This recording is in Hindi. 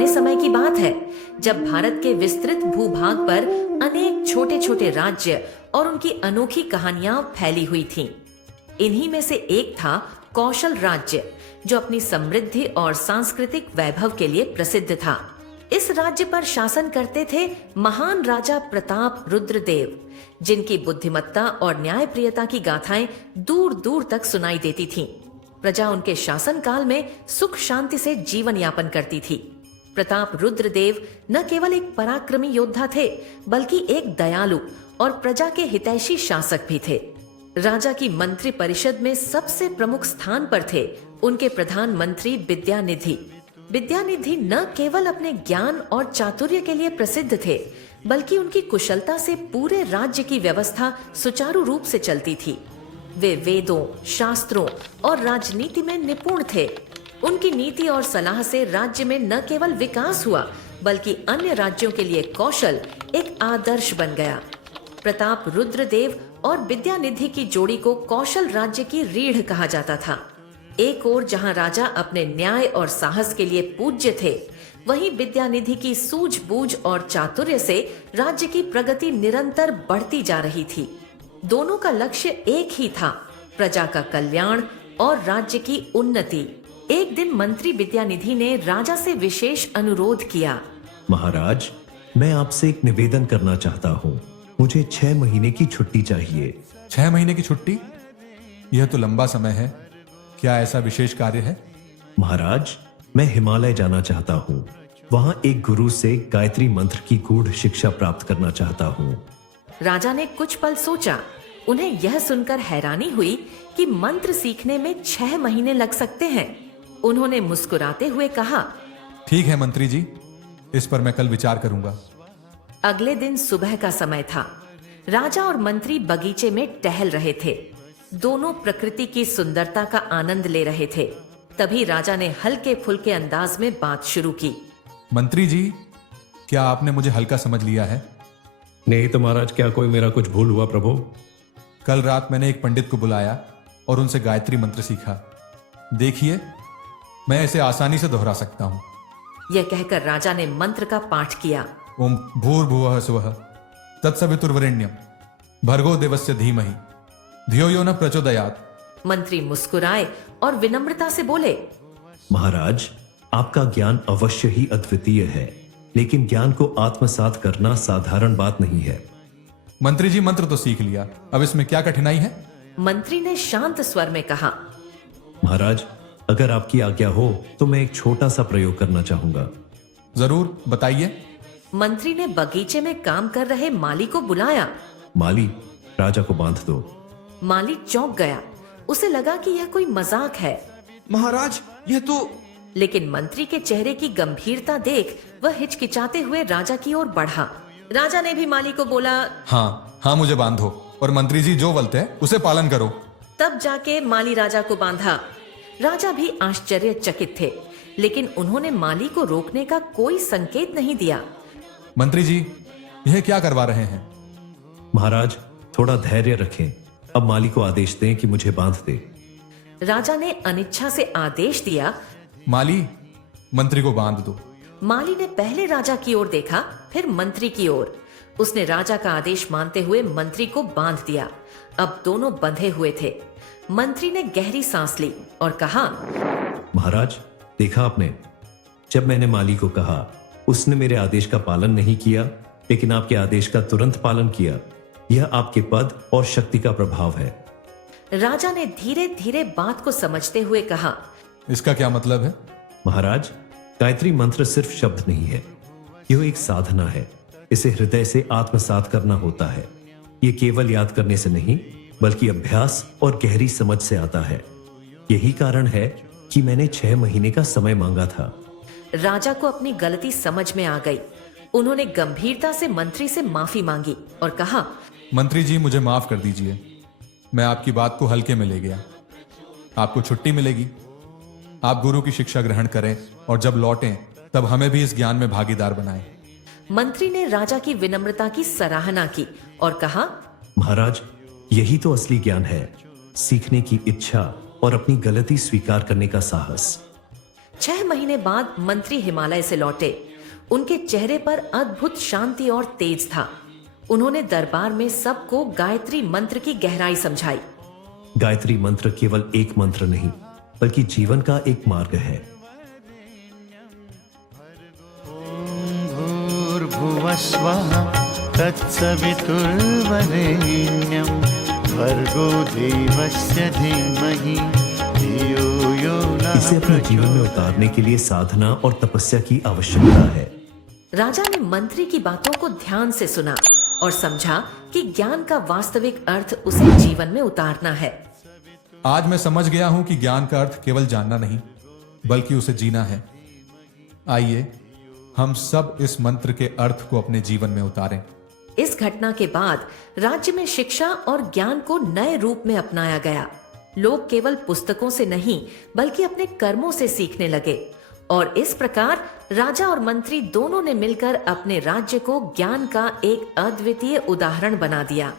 पुराने समय की बात है, जब भारत के विस्तृत भूभाग पर अनेक छोटे छोटे राज्य और उनकी अनोखी कहानियां फैली हुई थीं। इन्हीं में से एक था कौशल राज्य, जो अपनी समृद्धि और सांस्कृतिक वैभव के लिए प्रसिद्ध था। इस राज्य पर शासन करते थे महान राजा प्रताप रुद्रदेव, जिनकी बुद्धिमत्ता और न्यायप्रियता की गाथाएं दूर दूर तक सुनाई देती थीं। प्रजा उनके शासन काल में सुख शांति से जीवन यापन करती थी। प्रताप रुद्रदेव न केवल एक पराक्रमी योद्धा थे, बल्कि एक दयालु और प्रजा के हितैषी शासक भी थे। राजा की मंत्री परिषद में सबसे प्रमुख स्थान पर थे उनके प्रधानमंत्री विद्यानिधि। विद्यानिधि न केवल अपने ज्ञान और चातुर्य के लिए प्रसिद्ध थे, बल्कि उनकी कुशलता से पूरे राज्य की व्यवस्था सुचारू रूप से चलती थी। वे वेदों, शास्त्रों और राजनीति में निपुण थे। उनकी नीति और सलाह से राज्य में न केवल विकास हुआ, बल्कि अन्य राज्यों के लिए कौशल एक आदर्श बन गया। प्रताप रुद्रदेव और विद्यानिधि की जोड़ी को कौशल राज्य की रीढ़ कहा जाता था। एक ओर जहां राजा अपने न्याय और साहस के लिए पूज्य थे, वहीं विद्यानिधि की सूझबूझ और चातुर्य से राज्य की प्रगति निरंतर बढ़ती जा रही थी। दोनों का लक्ष्य एक ही था, प्रजा का कल्याण और राज्य की उन्नति। एक दिन मंत्री विद्यानिधि ने राजा से विशेष अनुरोध किया। महाराज, मैं आपसे एक निवेदन करना चाहता हूँ। मुझे 6 महीने की छुट्टी चाहिए। 6 महीने की छुट्टी? यह तो लंबा समय है। क्या ऐसा विशेष कार्य है? महाराज, मैं हिमालय जाना चाहता हूँ। वहाँ एक गुरु से गायत्री मंत्र की गूढ़ शिक्षा प्राप्त करना चाहता हूँ। राजा ने कुछ पल सोचा। उन्हें यह सुनकर हैरानी हुई कि मंत्र सीखने में 6 महीने लग सकते हैं। उन्होंने मुस्कुराते हुए कहा, ठीक है मंत्री जी, इस पर मैं कल विचार करूंगा। अगले दिन सुबह का समय था। राजा और मंत्री बगीचे में टहल रहे थे। दोनों प्रकृति की सुंदरता का आनंद ले रहे थे। तभी राजा ने हल्के फुल्के अंदाज में बात शुरू की। मंत्री जी, क्या आपने मुझे हल्का समझ लिया है? नहीं तो महाराज, क्या कोई मेरा कुछ भूल हुआ प्रभु? कल रात मैंने एक पंडित को बुलाया और उनसे गायत्री मंत्र सीखा। देखिए, मैं इसे आसानी से दोहरा सकता हूँ। यह कहकर राजा ने मंत्र का पाठ किया। ओम भूर्भुवः स्वः तत्सवितुर्वरेण्यम भर्गो देवस्य धीमहि धियो यो न प्रचोदयात्। मंत्री मुस्कुराए और विनम्रता से बोले, महाराज, आपका ज्ञान अवश्य ही अद्वितीय है, लेकिन ज्ञान को आत्मसात करना साधारण बात नहीं है। मंत्री जी, मंत्र तो सीख लिया, अब इसमें क्या कठिनाई है? मंत्री ने शांत स्वर में कहा। महाराज, अगर आपकी आज्ञा हो तो मैं एक छोटा सा प्रयोग करना चाहूंगा। जरूर, बताइए। मंत्री ने बगीचे में काम कर रहे माली को बुलाया। माली, राजा को बांध दो। माली चौंक गया। उसे लगा कि यह कोई मजाक है। महाराज, यह तो... लेकिन मंत्री के चेहरे की गंभीरता देख वह हिचकिचाते हुए राजा की ओर बढ़ा। राजा ने भी माली को बोला, हाँ, मुझे बांधो, और मंत्री जी जो बोलते हैं उसे पालन करो। तब जाके माली राजा को बांधा। राजा भी आश्चर्यचकित थे, लेकिन उन्होंने माली को रोकने का कोई संकेत नहीं दिया। मंत्री जी, यह क्या करवा रहे हैं? महाराज, थोड़ा धैर्य रखें। अब माली को आदेश दें कि मुझे बांध दे। राजा ने अनिच्छा से आदेश दिया। माली, मंत्री को बांध दो। माली ने पहले राजा की ओर देखा, फिर मंत्री की ओर। उसने राजा का आदेश मानते हुए मंत्री को बांध दिया। अब दोनों बंधे हुए थे। मंत्री ने गहरी सांस ली और कहा, महाराज, देखा आपने, जब मैंने माली को कहा, उसने मेरे आदेश का पालन नहीं किया, लेकिन आपके आदेश का तुरंत पालन किया। यह आपके पद और शक्ति का प्रभाव है। राजा ने धीरे धीरे बात को समझते हुए कहा, इसका क्या मतलब है? महाराज, गायत्री मंत्र सिर्फ शब्द नहीं है, यह एक साधना है। इसे हृदय से आत्मसात करना होता है। ये केवल याद करने से नहीं, बल्कि अभ्यास और गहरी समझ से आता है। यही कारण है कि मैंने 6 महीने का समय मांगा था। राजा को अपनी गलती समझ में आ गई। उन्होंने गंभीरता से मंत्री से माफी मांगी और कहा, मंत्री जी, मुझे माफ कर दीजिए। मैं आपकी बात को हल्के में ले गया। आपको छुट्टी मिलेगी। आप गुरु की शिक्षा ग्रहण करें और जब लौटें तब हमें भी इस ज्ञान में भागीदार बनाएं। मंत्री ने राजा की विनम्रता की सराहना की और कहा, महाराज, यही तो असली ज्ञान है, सीखने की इच्छा और अपनी गलती स्वीकार करने का साहस। 6 महीने बाद मंत्री हिमालय से लौटे। उनके चेहरे पर अद्भुत शांति और तेज था। उन्होंने दरबार में सबको गायत्री मंत्र की गहराई समझाई। गायत्री मंत्र केवल एक मंत्र नहीं, बल्कि जीवन का एक मार्ग है। भूर्भुवस्वः तत्सवितुर्वरेण्यं भर्गो देवस्य धीमहि धियो यो नः इसे अपने जीवन में उतारने के लिए साधना और तपस्या की आवश्यकता है। राजा ने मंत्री की बातों को ध्यान से सुना और समझा कि ज्ञान का वास्तविक अर्थ उसे जीवन में उतारना है। आज मैं समझ गया हूं कि ज्ञान का अर्थ केवल जानना नहीं, बल्कि उसे जीना है। आइए हम सब इस मंत्र के अर्थ को अपने जीवन में उतारें। इस घटना के बाद राज्य में शिक्षा और ज्ञान को नए रूप में अपनाया गया। लोग केवल पुस्तकों से नहीं, बल्कि अपने कर्मों से सीखने लगे और इस प्रकार राजा और मंत्री दोनों ने मिलकर अपने राज्य को ज्ञान का एक अद्वितीय उदाहरण बना दिया।